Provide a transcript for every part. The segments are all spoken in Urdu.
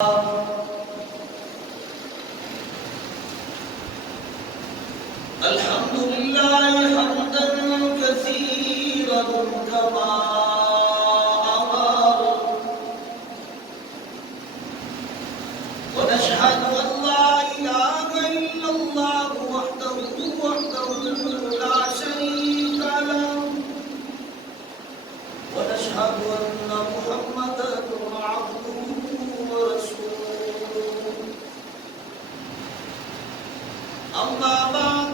الحمد لله حمدا كثيرا كما أمر ونشهد أن لا إله إلا الله وحده لا شريك له ونشهد أن محمدا عبده ورسوله أما بعد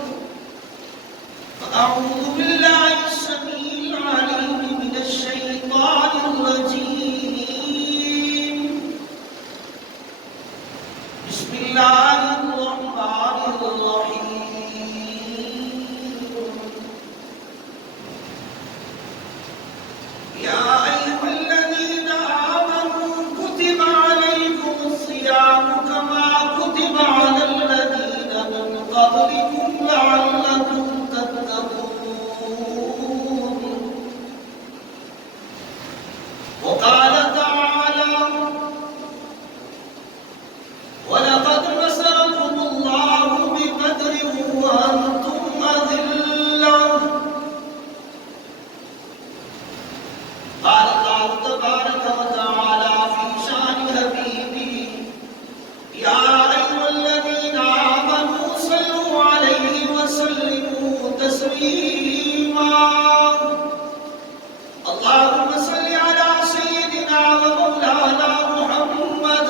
أعوذ بالله السميع العليم من الشيطان الرجيم بسم الله الرحمن الرحيم يا أيها الذين آمنوا كتب عليكم الصيام كما كتب على الذين من قبلكم لعلكم وقال تعالى ولقد نصركم الله ببدر وأنتم أذلة قال الله تبارك وتعالى في شأن حبيبه يا أيها الذين آمنوا صلوا عليه وسلموا تسليما اللهم صل على سيدنا ومولانا محمد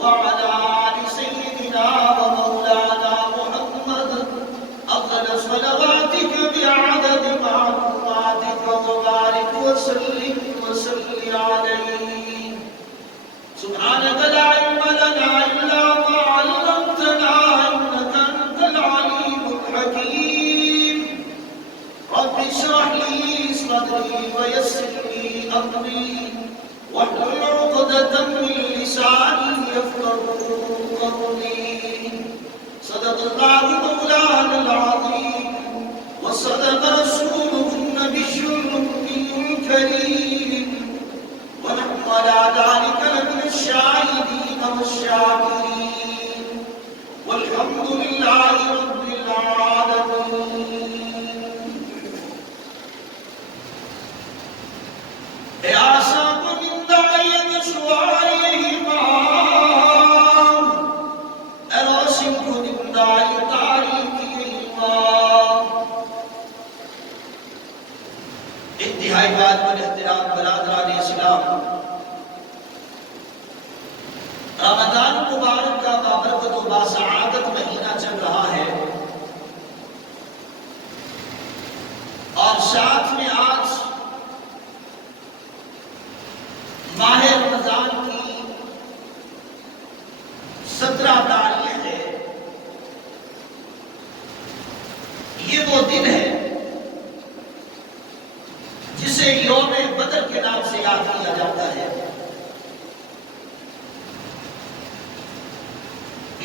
وعلى آل سيدنا ومولانا محمد أفضل صلواتك بعدد معلوماتك وبارك وسلم عليه سبحانك لا علم لنا إلا ما علمتنا إنك أنت العليم الحكيم رب اشرح لي صدري ويسر لي أمري واحلل عقدة من لساني يفقهوا قولي صدق الله مولانا العظيم وصدق رسوله النبي الأمي الكريم ونحن على ذلك لمن الشاهدين والشاكرين والحمد لله رب العالمين. اے آسان کو زندائیت شواری امام اے روشن کو زندائی تاریخی امام انتہائی بات پر احترام برادران اسلام رمضان مبارک کا بابرکت و باسعادت مہینہ چل رہا ہے اور ساتھ میں آج ماہ رمضان کی 17 تاریخ ہے. یہ وہ دن ہے جسے یوم بدر کے نام سے یاد کیا جاتا ہے.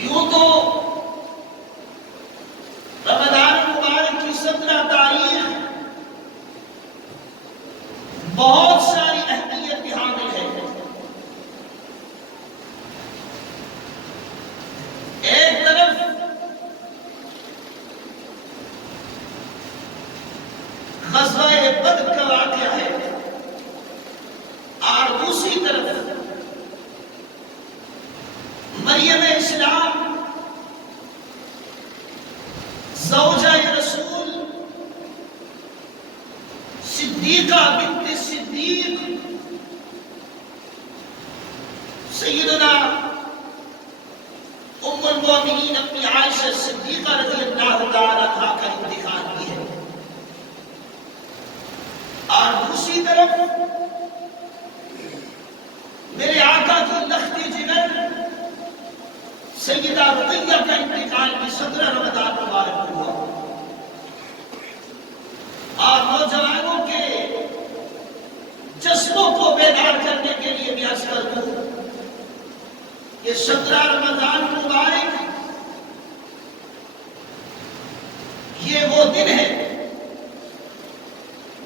یوں تو رمضان مبارک کی 17 تاریخ بہت ساری اہمیت کی حامل ہے. ایک طرف غزوہ بدر کا واقعہ ہے اور دوسری طرف مریم اسلام زوجہ رسول صدیقہ بنت صدیق سیدنا ام المومنین اپنی عائشہ صدیقہ رضی اللہ تعالی عنہا کا انتخاب کی ہے اور دوسری طرف میرے آقا کی لخت جگر سیدہ رقیہ کا انتقال بھی 17 رمضان مبارک ہوا اور نوجوانوں کے جذبوں کو بیدار کرنے کے لیے بھی عرض کر دوں کہ 17 رمضان مبارک یہ وہ دن ہے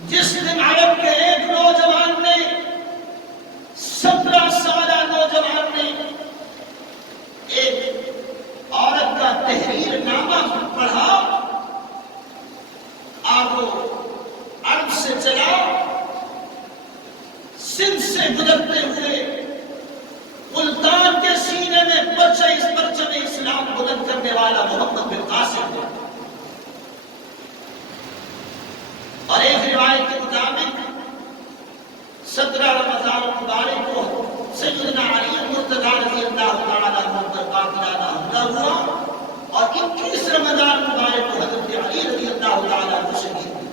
جس دن عرب کے ایک نوجوان نے 17 سالہ نوجوان نے چرچا اس پرچم اسلام بلند کرنے والا محمد بن قاسم ہے۔ اور ایک روایت کے مطابق 17 رمضان مبارک کو سیدنا علی مرتضیٰ رضی اللہ تعالیٰ عنہ پر قاتلانہ حملہ ہوا، اور 21 رمضان مبارک کو حضرت علی رضی اللہ تعالیٰ عنہ شہید ہوئے۔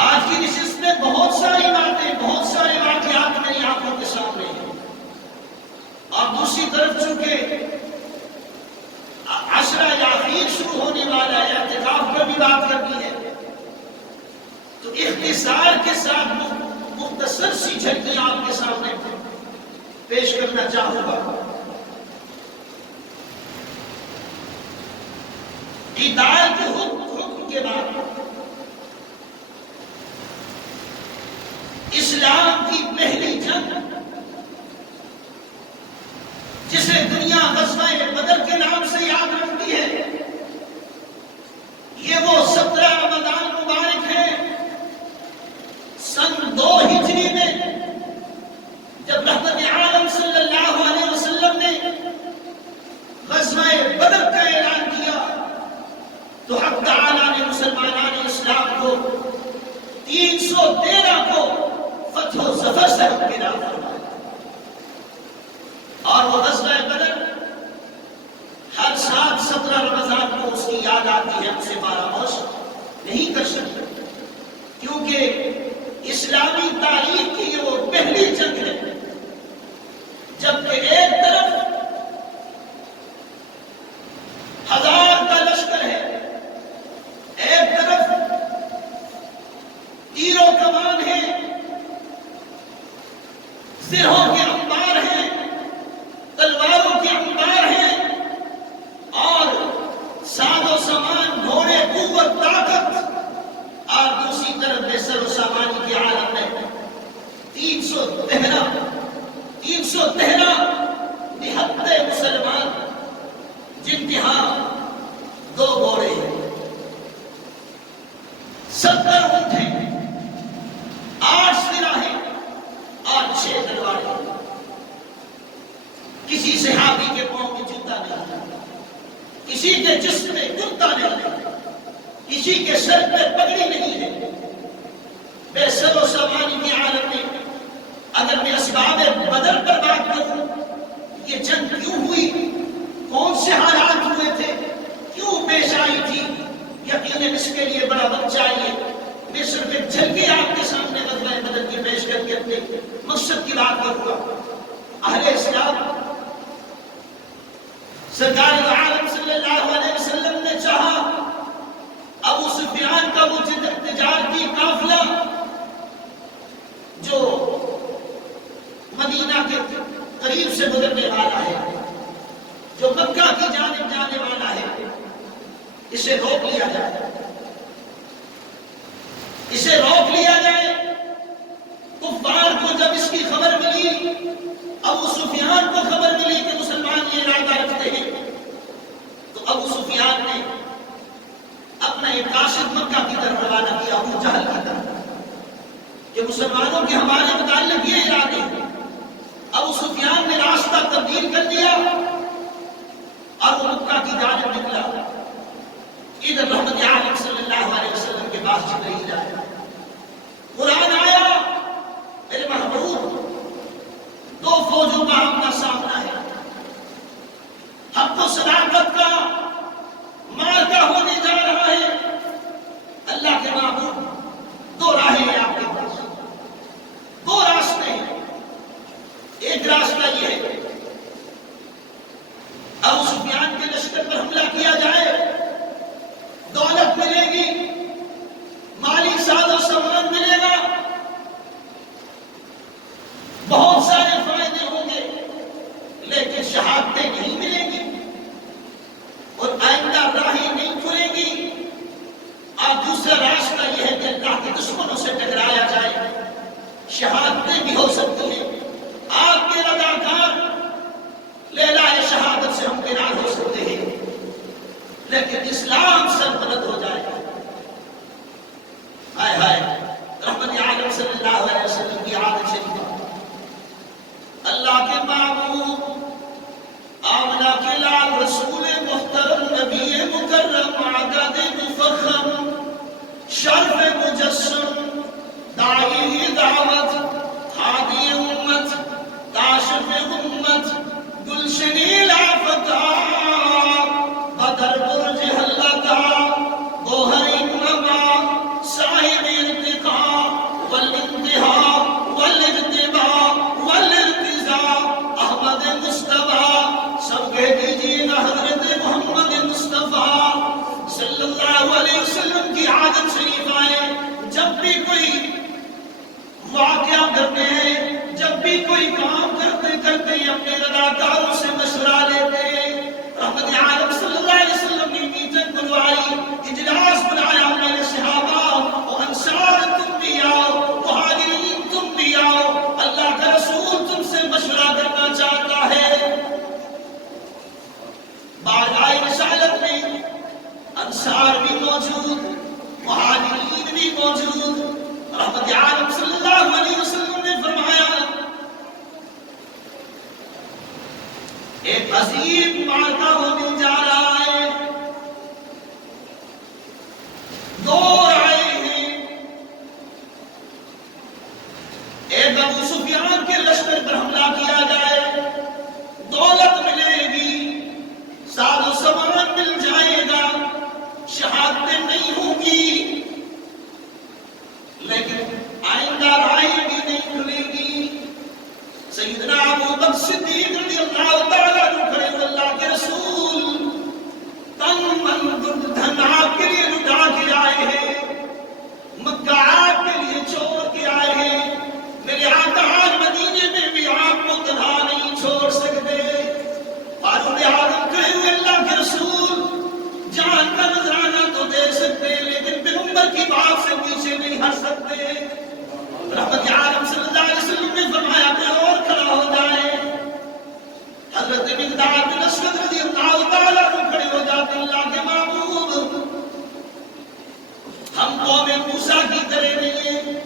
آج کی نشست میں بہت ساری باتیں، بہت سارے واقعات میری آنکھوں کے سامنے ہیں، اور دوسری طرف چونکہ عشرہ یافیر شروع ہونے والا ہے، اعتکاف پر بھی بات کرنی ہے، تو اختصار کے ساتھ مختصر سی جھلکیاں آپ کے سامنے پیش کرنا چاہوں گا۔ ہدایت حکم کے بعد اسلام کی پہلی جنگ، جسے دنیا غزوہ بدر کے نام سے یاد رکھتی ہے، یہ وہ 17 رمضان مبارک ہے سن 2 ہجری میں، جب رحمت عالم صلی اللہ علیہ وسلم نے غزوہ بدر کا اعلان کیا، تو حق تعالیٰ نے مسلمانان اسلام کو 313 کو فتح و ظفر سے ہمکنار فرمایا، اور وہ غزوہ بدر ہر سال 17 رمضان کو اس کی یاد آتی ہے، ہم سے فراموش نہیں کر سکتے، کیونکہ اسلامی تاریخ کی یہ وہ پہلی جنگ ہے جبکہ ایک طرف 1000 کا لشکر ہے، ایک طرف تیر و کمان ہے، زرہوں کے انبار ہیں، تلواروں کے انبار ہیں، اور ساز و سامان، گھوڑے، قوت، طاقت، اور دوسری طرف بے سر و سامانی کے عالم میں 313 نہتے مسلمان، جن کے ہاں 2 گھوڑے ہیں، 70 اونٹ ہیں، 8 سراہیں اور 6 تلواریں۔ کسی صحابی کے پاؤں میں جوتا نہیں، کسی کے جسم میں کرتا نہیں، کسی کے سر پہ پگڑی نہیں ہے۔ بے سر و سامانی کے عالم میں اگر میں اسباب بدر پر بات کروں، یہ جنگ کیوں ہوئی، کون سے حالات ہوئے تھے، کیوں پیش آئی تھی، یقیناً اس کے لیے بڑا وقت چاہیے۔ میں صرف ایک جھلکی آپ کے سامنے غزوہ بدر کی پیش کر کے اپنے مقصد کی بات کروں گا۔ اہل اسلام، سرکار دو عالم صلی اللہ علیہ وسلم نے چاہا ابو سفیان کا وہ تجارتی قافلہ جو مدینہ کے قریب سے گزرنے والا ہے، جو مکہ کی جانب جانے والا ہے، اسے روک لیا جائے، اسے روک لیا جائے۔ کفار کو جب اس کی خبر ملی، ابو سفیان کو خبر ملی کہ مسلمان یہ ارادہ رکھتے ہیں، تو ابو سفیان نے اپنا ایک قاصد مکہ کی طرف روانہ کیا، ابو جہل کی طرف، کہ مسلمانوں کے ہمارے متعلق یہ ارادے ہیں۔ ابو سفیان نے راستہ تبدیل کر دیا اور وہ مکہ کی جانب نکلا۔ ادھر رحمت عالم صلی اللہ علیہ وسلم کے پاس جبرائیل آیا، قرآن آیا، میرے محبوب 2 فوجوں کا آمنا سامنا ہے، حق و صداقت کا مارکا ہونے جا رہا ہے۔ اللہ کے محبوب 2 راہیں ہیں آپ کے پاس، 2 راستے ہیں۔ ایک راستہ یہ ہے ابو سفیان کے لشکر پر حملہ کیا جائے، دولت ملے گی، مالی ساز و سامان ملے گا، بہت سارے فائدے ہوں گے، لیکن شہادتیں نہیں ملیں گی اور آئندہ راہیں نہیں کھلیں گی۔ اور دوسرا راستہ یہ ہے کہ اللہ کے دشمنوں سے ٹکرایا جائے، شہادتیں بھی ہو سکتی ہیں، آپ کے اداکار لیلہ شہادت سے ہمکنار ہو سکتے ہیں، لیکن اسلام سربلند ہو جائے گا۔ ہائے ہائے، رحمت عالم صلی اللہ علیہ وسلم کی عادت شریفہ، اللہ کے محبوب کے لال رسول محترم نبی مکرم عدد مفخم شرف مجسم داعی دعوت ہادی امت کاشف امت گلشنی لافتا بدر برج حلتا گوہر انما صاحب ارتقاء والانتہاء والاجتباء والارتزاء احمد مصطفیٰ سب کہہ دیجیے نا حضرت محمد مصطفیٰ صلی اللہ علیہ وسلم کی عادت شریف آئے جب بھی کوئی واقعہ کرتے ہیں جب بھی کوئی کام کرتے کرتے اپنے رداکاروں سے مشورہ لیتے ہیں رحمت عالم صلی اللہ علیہ وسلم نے میٹنگ بلوائی اجلاس بنایا میرے صحابہ و انصار تم بھی آؤ مہاجرین تم بھی آؤ اللہ کا رسول تم سے مشورہ کرنا چاہتا ہے بارگاہ رسالت میں انصار بھی موجود مہاجرین بھی موجود رحمت عالم صلی اللہ علیہ وسلم نے فرمایا ایک عظیم معرکہ ہونے جا رہا ہے دو رائے ہیں ایک ابو سفیان کے لشکر پر حملہ کیا جائے دولت ملے گی ساز و سامان مل جائے گا شہادتیں نہیں ہوں گی لیکن آئندہ رائے بھی نہیں کھلے گی سیدنا ابو بکر صدیق رضی اللہ تعالیٰ عنہ کھڑے ہوئے اللہ کے رسول تن من دھن آپ کے لیے لٹا کے آئے ہیں مکہ آپ کے لیے چھوڑ کے آئے ہیں میرے آقا آج مدینے میں بھی آپ کو تنہا نہیں چھوڑ سکتے فاروق اعظم کھڑے ہوئے اللہ کے رسول جان کا نذرانہ تو دے سکتے لیکن پیغمبر کی بات سے پیچھے نہیں ہٹ سکتے رحمت عالم صلی اللہ علیہ وسلم نے فرمایا کہ اور کھڑا ہو جائے حضرت مقداد بن اسود رضی اللہ تعالیٰ عنہ کھڑے ہو جاتے اللہ کے محبوب ہم قوم موسیٰ کی طرح نہیں ہیں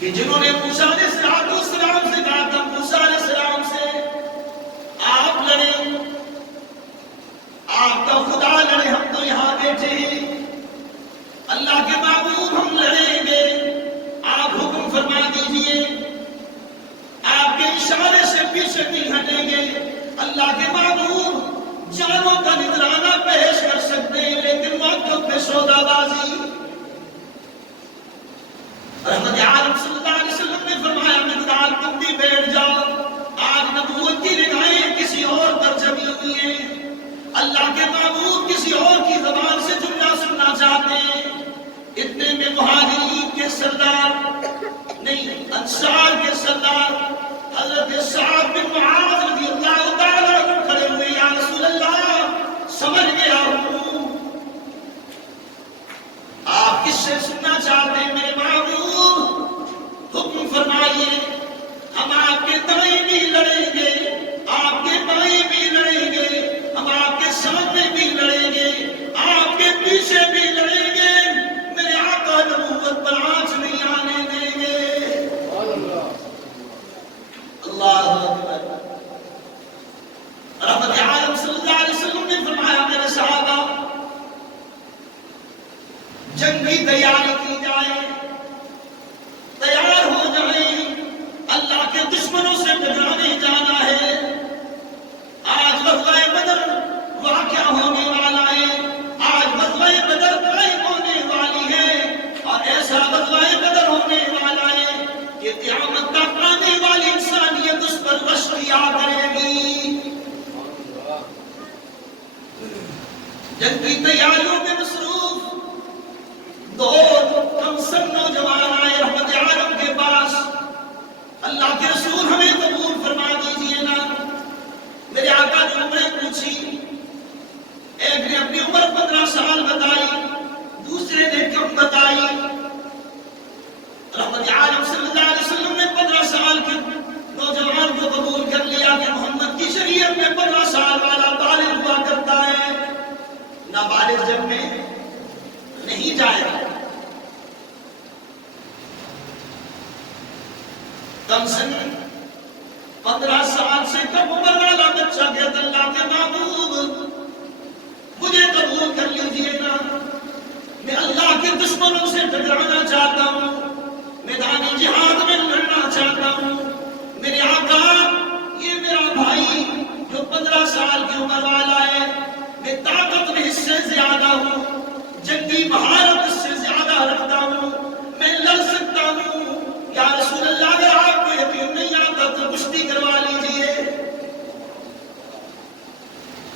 کہ جنہوں نے موسیٰ علیہ السلام سے کہا تھا موسیٰ علیہ السلام سے آپ لڑیں آپ کا خدا لڑے ہم تو یہاں بیٹھے ہیں اللہ کے محبوب ہم لڑیں گے آپ حکم فرما دیجئے آپ کے اشارے سے پیچھے نہیں ہٹیں گے اللہ کے محبوب جانوں کا نذرانہ پیش کر سکتے ہیں لیکن موقف پہ سودا بازی رحمت عالم صلی اللہ علیہ وسلم نے فرمایا مقداد تم بھی بیٹھ جاؤ آج نبوت کی نگاہیں کسی اور پر جمی ہوئی ہیں اللہ کے محبوب کسی اور کی زبان سے جملہ سننا چاہتے ہیں اتنے میں مہاجرین کے سردار نہیں انصار کے سردار حضرت سعد بن معاذ رضی اللہ تعالیٰ عنہ کھڑے ہوئے یا رسول اللہ سمجھ گیا ہوں آپ کس سے سننا چاہتے ہیں میرے محبوب حکم فرمائیے ہم آپ کے دائیں بھی لڑیں گے آپ کے بائیں بھی لڑیں گے ہم آپ کے سامنے بھی لڑیں گے آپ کے پیچھے بھی لڑیں گے میرے آقا نبوت پر آنچ نہیں آنے دیں گے اللہ اکبر رحمت عالم صلی اللہ علیہ وسلم نے فرمایا میرے صحابہ جنگی تیاری کی جائے تیار ہو جائیں اللہ کے دشمنوں سے ٹکرانے جانا ہے آج غزوہ بدر واقعہ ہونے والا ہے آج غزوہ بدر قائم ہونے والی ہے اور ایسا غزوہ بدر ہونے والا ہے کہ قیامت تک آنے والی انسانیت اس پر غشیہ کرے گی جنگ کی تیاریوں میں مصروف دو کم سن نوجوان آئے رحمت عالم کے پاس اللہ کے رسول ہمیں قبول فرما دیجئے نا میرے آقا نے عمریں پوچھی ایک نے اپنی عمر 15 سال بتائی دوسرے نے کم بتائی رحمت عالم صلی اللہ علیہ وسلم نے 15 سال کے نوجوان کو قبول کر لیا کہ محمد کی شریعت میں 15 سال والا بالغ ہوا کرتا ہے نابالغ جب میں نہیں جائے گا کم سن 15 سال سے کم عمر والا بچہ کہتا اللہ کے محبوب مجھے قبول کر لیجیے نا، میں اللہ کے دشمنوں سے ٹکرانا چاہتا ہوں، میدان جہاد میں لڑنا چاہتا ہوں، میرے آقا یہ میرا بھائی جو 15 سال کی عمر والا ہے، میں طاقت میں اس سے زیادہ ہوں، جنگی مہارت اس سے زیادہ رکھتا ہوں، میں لڑ سکتا ہوں، یا رسول اللہ اگر آپ کو یقین نہیں آتا تو کشتی کروا لیجیے۔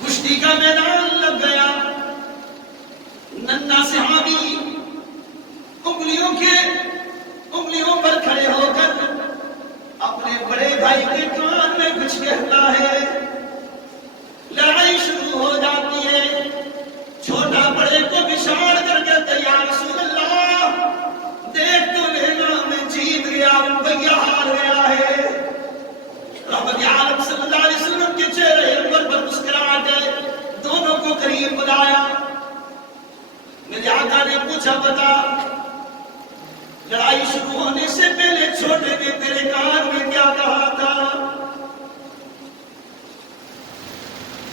کشتی کا میدان لگ گیا، ننھا صحابی انگلیوں پر کھڑے ہو کر اپنے بڑے بھائی کے کان میں کچھ کہتا ہے، لڑائی شروع ہو جاتی ہے، چھوٹا بڑے کو بچھاڑ کر کہتے یا رسول اللہ دیکھ تو لینا میں جیت گیا ہوں، بھیا ہار گیا ہے۔ رحمت عالم صلی اللہ علیہ وسلم کے چہرے انور پر مسکراہٹ ہے، دونوں کو قریب بلایا، میرے آقا نے پوچھا بتا لڑائی شروع ہونے سے پہلے چھوٹے نے تیرے کان میں کیا کہا تھا؟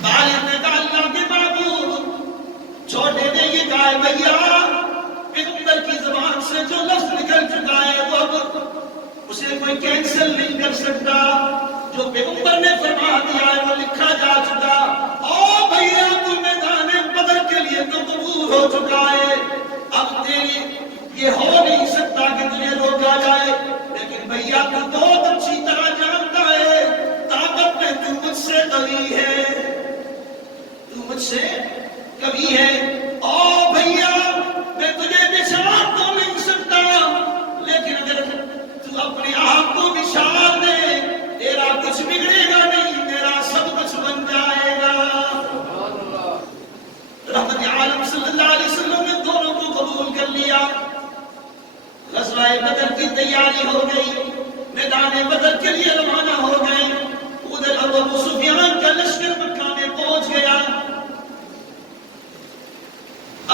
بالغ نے کہا اللہ کے محبوب چھوٹے نے یہ کہا ہے بھیا پیغمبر کی زبان سے جو لفظ نکل چکا ہے وہ اب اسے کوئی کینسل نہیں کر سکتا، جو پیغمبر نے فرما دیا ہے وہ لکھا جا چکا، او بھیا تو میدان بدر کے لیے تو قبول ہو چکا ہے، اب تیری یہ ہو نہیں سکتا کہ تجھے روکا جائے، لیکن بھیا تو بہت اچھی طرح جانتا ہے طاقت میں تو مجھ سے قوی ہے، تو مجھ سے قوی ہے، او بھیا میں تجھے بچھاڑ تو نہیں سکتا، لیکن اگر تو اپنے آپ کو بچھاڑ دے تیرا کچھ بگڑے گا نہیں، میرا سب کچھ بن جائے گا۔ رحمت عالم صلی اللہ علیہ وسلم نے دونوں کو قبول کر لیا، غزوہ بدر کی تیاری ہو گئی، میدان بدر کے لیے روانہ ہو گئے، ادھر ابو سفیان کا لشکر مکہ میں پہنچ گیا،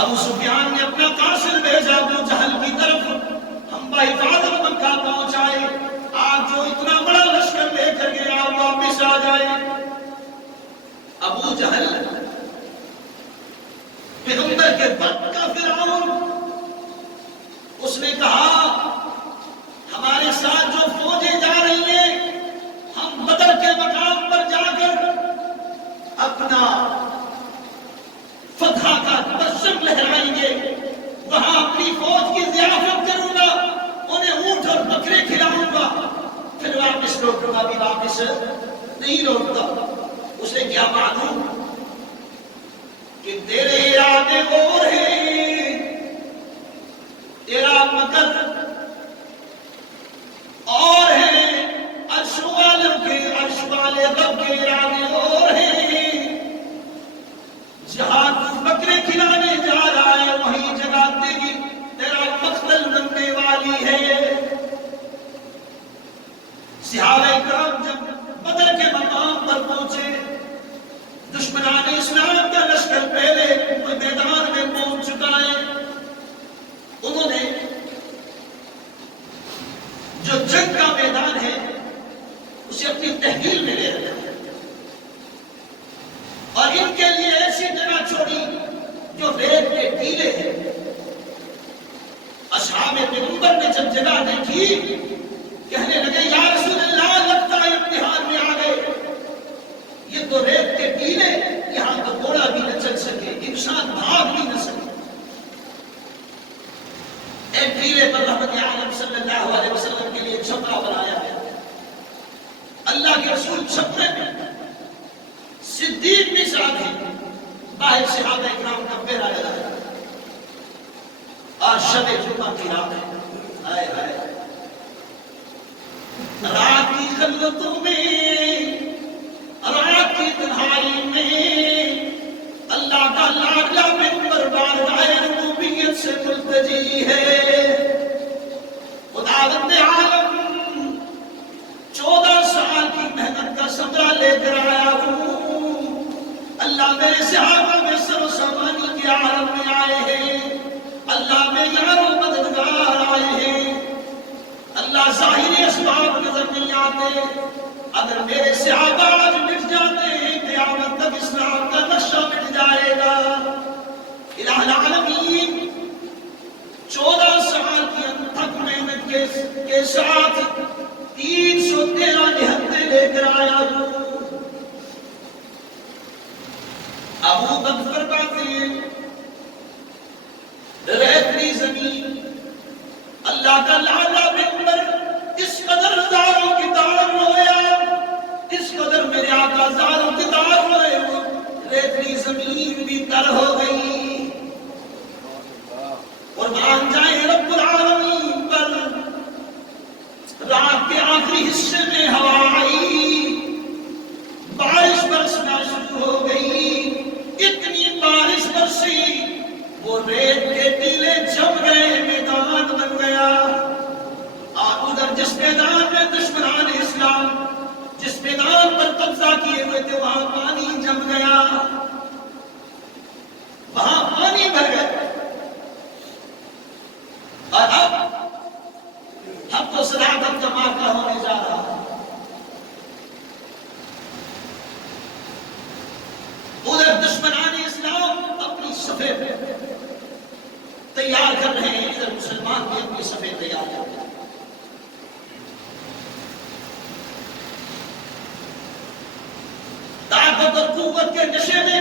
ابو سفیان نے اپنا قاصد بھیجا ابو جہل کی طرف، ہم بحفاظت مکہ پہنچائے، آج جو اتنا بڑا لشکر لے کر گیا واپس آ جائے۔ ابو جہل پیغمبر کے وقت کا فرعون، اس نے کہا ہمارے ساتھ جو فوجیں جا رہی ہیں ہم بدر کے مقام پر جا کر اپنا فتح کا پرچم لہرائیں گے، وہاں اپنی فوج کی ضیافت کروں گا، انہیں اونٹ اور بکرے کھلاؤں گا، پھر واپس لوٹوں گا، بھی واپس نہیں لوٹتا۔ اسے کیا معلوم کہ تیرے ارادے اور ہیں، تیرا مکر اور ہے، عرش والے رب کے ارادے اور ہیں، جہاں تو بکرے کھلانے جا رہا ہے وہی جگہ تیرا مقتل بننے والی ہے۔ صحابہ کرام جب بدر کے مقام پر پہنچے، دشمنان اسلام کا لشکر پہلے میدان میں پہنچ چکا ہے، انہوں نے جو جنگ کا میدان ہے اسے اپنی تحویل میں لے رکھا اور ان کے لیے ایسی جگہ چھوڑی جو ریت کے ٹیلے ہیں۔ اصحاب پیغمبر نے جب جگہ دیکھی کہنے لگے یا رسول اللہ لگتا ہے امتحان میں آ گئے، یہ تو ریت کے ٹیلے، یہاں تو گھوڑا بھی نہ چل سکے، انسان بھاگ بھی نہ سکے۔ ایک ٹیلے پر رحمت عالم صلی اللہ علیہ وسلم کے لیے چھپرا بنایا گیا، اللہ کے رسول چھپرے میں، صدیق بھی ساتھ ہیں، باہر صحابہ اکرام کا پہرا لگا ہے، اور شب جمعہ کی رات ہے، ہائے ہائے رات کی خلوتوں میں، رات کی تنہائی میں اللہ کا لاڈلا پیغمبر بارگاہ ربوبیت سے ملتجی ہے۔ خداوند عالم 14 سال کی محنت کا ثمرہ لے کر آیا ہوں، اللہ میرے صحابہ میں سر و سامانی کے عالم میں آئے ہیں، اللہ میں یار و مددگار آئے ہیں، اللہ ظاہری اسباب نظر نہیں آتے، اگر میرے الہ العالمین 14 سال کی انتھک محنت کے ساتھ 313 نہتے لے کر آیا ہوں۔ ابو بکر فرماتے ہیں ریتلی زمین اللہ کا لالا پیغمبر اس قدر زاروں کی دار رویا، اس قدر میرے آقا زاروں کی دار روئے، ریتلی زمین بھی تر ہو گئی۔ قربان جائے رب العالمین پر، رات کے آخری حصے میں ہوا آئی، بارش برسنا شروع ہو گئی، اتنی بارش برسی وہ ریت کے ٹیلے جم گئے، میدان بن گیا۔ اور ادھر جس میدان میں دشمنان اسلام جس میدان پر قبضہ کیے ہوئے تھے وہاں پانی جم گیا، وہاں پانی بھر گیا۔ اور اب تو صداقت کا معاملہ ہونے جا رہا ہے۔ ادھر دشمنان اسلام اپنی صفیں تیار کر رہے ہیں، ادھر مسلمان بھی اپنی صفیں تیار کر رہے ہیں۔ طاقت اور قوت کے نشے میں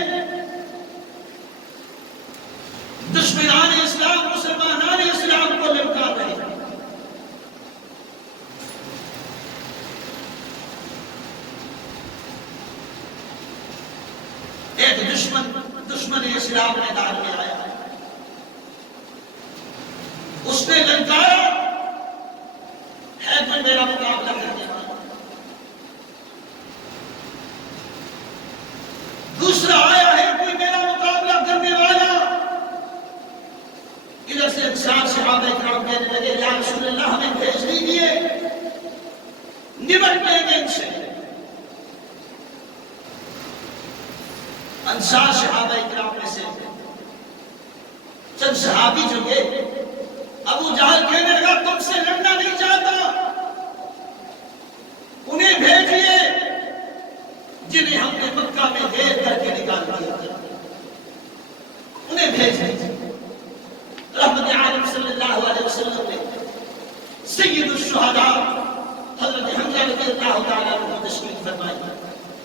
دشمنان اسلام مسلمانان اسلام کو للکار رہے ہیں۔ ایک دشمن اسلام میدان میں آیا، اس نے للکارا ہے کوئی میرا مقابلہ کرنے والا۔ دوسرا آیا ہے کوئی میرا مقابلہ کرنے والا۔ ادھر سے انسان صحابہ اکرام کہنے لگے یا رسول اللہ ہمیں بھیج دیجیے، نمٹ لیں گے ان سے۔ انصار صحابہ اکرام میں سے چند صحابی جو گئے، ابو جہل کہنے لگا تم سے لڑنا نہیں چاہتا، انہیں بھیجیے جنہیں ہم نے مکہ میں غیر کر کے نکال دیا تھا، انہیں بھیج دیجیے۔ رحمت عالم صلی اللہ علیہ وسلم نے سید الشہداء حضرت حمزہ رضی اللہ تعالیٰ عنہ کی تشریف فرمائی،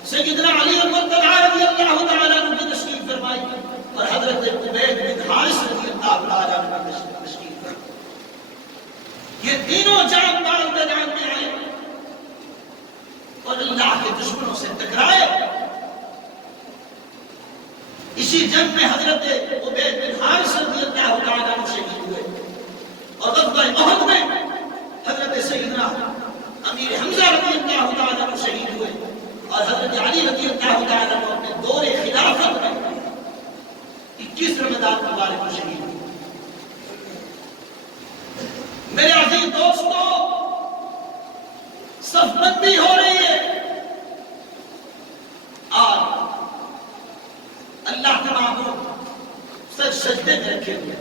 سیدنا علی المرتضی رضی اللہ تعالیٰ عنہ کی تشریف فرمائی، اور حضرت عبید بن حارث رضی اللہ تعالیٰ عنہ کی تشریف فرمائی۔ یہ تینوں جانبدار میدان میں آئے اور اللہ کے دشمنوں سے ٹکرائے۔ اسی جنگ میں حضرت عبید بن حارث رضی اللہ تعالیٰ عنہ شہید ہوئے، اور غزوہ احد میں حضرت سیدنا امیر حمزہ رضی اللہ تعالیٰ عنہ شہید ہوئے، اور حضرت علی رضی اللہ تعالیٰ عنہ اپنے دور خلافت میں 21 رمضان مبارک کو شہید ہوئے۔ میرے عزیز دوستو، صف بندی ہو رہی ہے، اور اللہ کے معبود سر سجدے میں رکھے ہوئے،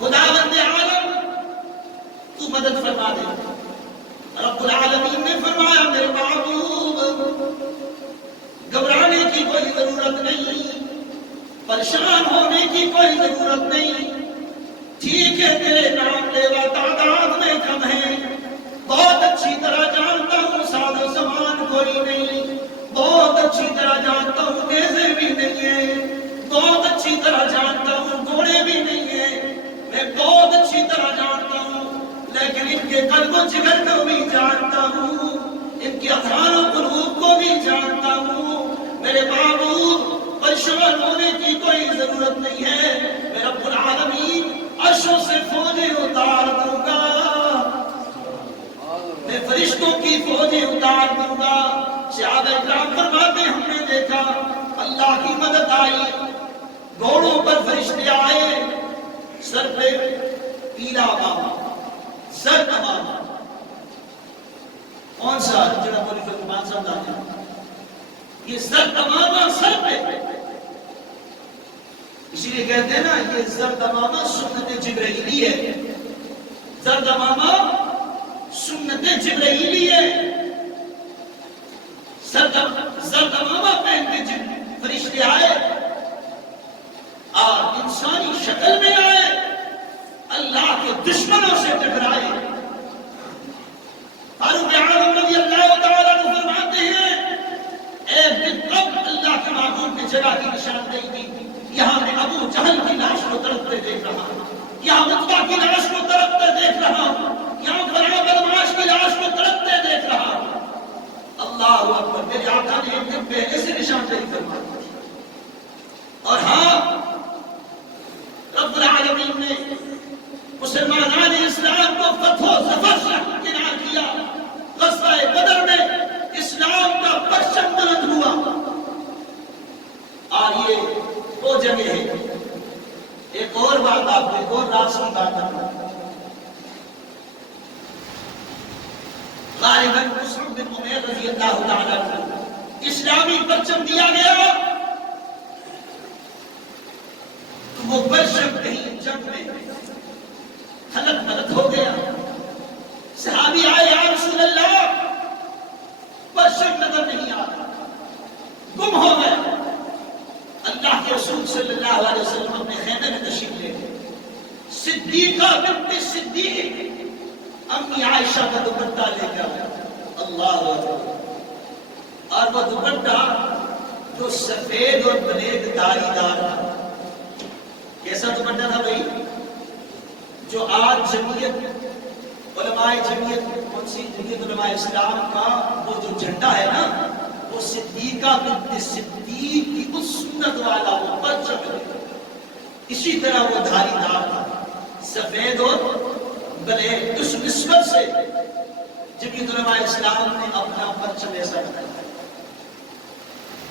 خداوند عالم تو مدد فرما دے۔ رب العالمین نے فرمایا میرے معبود گھبرانے کی کوئی ضرورت نہیں، پریشان ہونے کی کوئی ضرورت نہیں، ٹھیک ہے تیرے نام لیوا تعداد میں کم ہے، بہت اچھی طرح جانتا ہوں ساز و سامان کوئی نہیں، بہت اچھی طرح جانتا ہوں نیزے بھی نہیں ہیں، بہت اچھی طرح جانتا ہوں گھوڑے بھی نہیں ہیں، میں بہت اچھی طرح جانتا ہوں، لیکن ان کے قلب و جگر کو بھی جانتا ہوں، ان کے اذہان و قلوب کو بھی جانتا ہوں۔ میرے معبود پریشان ہونے کی کوئی ضرورت نہیں ہے، میں رب العالمین عرشوں سے فوجیں اتار دوں گا، میں فرشتوں کی فوجیں اتار دوں گا۔ صحابہ اکرام فرماتے ہم نے دیکھا اللہ کی مدد آئی، گھوڑوں پر فرشتے آئے، سر پہ پیلا امامہ، زرد امامہ، کون سا جڑا بولی فرمان صاحب دانے یہ زرد امامہ سر پہ، اسی لیے کہتے ہیں نا یہ زرد امامہ سنت جبرائیلی ہے، زرد امامہ سنت جبرائیلی ہے، زرد امامہ پہن کے فرشتے آئے، اور انسانی شکل میں آئے، اللہ کے دشمنوں سے ٹکرائے۔ فاروق اعظم رضی اللہ تعالیٰ عنہ فرماتے ہیں ایک دن قبل اللہ کے محبوب نے جگہ کی نشاندہی کی، یہاں میں ابو جہل کی لاش کو تڑپتے دیکھ رہا ہوں، یہاں عتبہ کی لاش کو تڑپتے دیکھ رہا ہوں، یہاں فلاں بدمعاش کی لاش کو تڑپتے دیکھ رہا ہوں۔ اللہ اکبر، میرے آقا نے ایک دن پہلے سے نشاندہی فرمائی۔ اور ہاں، رب العالمین نے مسلمانان اسلام کو فتح و ظفر سے کنار کیا۔ غزوہ بدر میں اسلام کا پرچم بلند ہوا۔ اور یہ وہ جگہ ہے، ایک اور بات آپ کو، ایک اور راز کی بات کرنا۔ غالباً مصعب بن عمیر رضی اللہ تعالیٰ عنہ اسلامی پرچم دیا گیا، تو وہ پرچم کہیں جنگ میں خلط ملط ہو گیا۔ صحابی آئے، یا رسول اللہ پرچم نظر نہیں آ رہا، گم ہو گیا۔ اللہ کے رسول صلی اللہ علیہ وسلم اپنے خیمے میں تشریف لے گئے۔ صدیقہ بنت صدیق امی عائشہ کا دوپٹہ لے کر، اللہ اکبر، اور وہ دوپٹہ جو سفید اور بلیک داغی دار تھا۔ کیسا دوپٹہ تھا بھائی؟ جو آج جمعیت علماء جمعیت، کون سی جمعیت علماء اسلام کا وہ جو جھنڈا ہے نا، وہ صدیقہ بنت صدیق کی اس سنت والا وہ پرچم ہے، اسی طرح وہ دھاری دار تھا، سفید اور بلیک۔ اس نسبت سے جمعیت علماء اسلام نے اپنا پرچم ایسا بنایا۔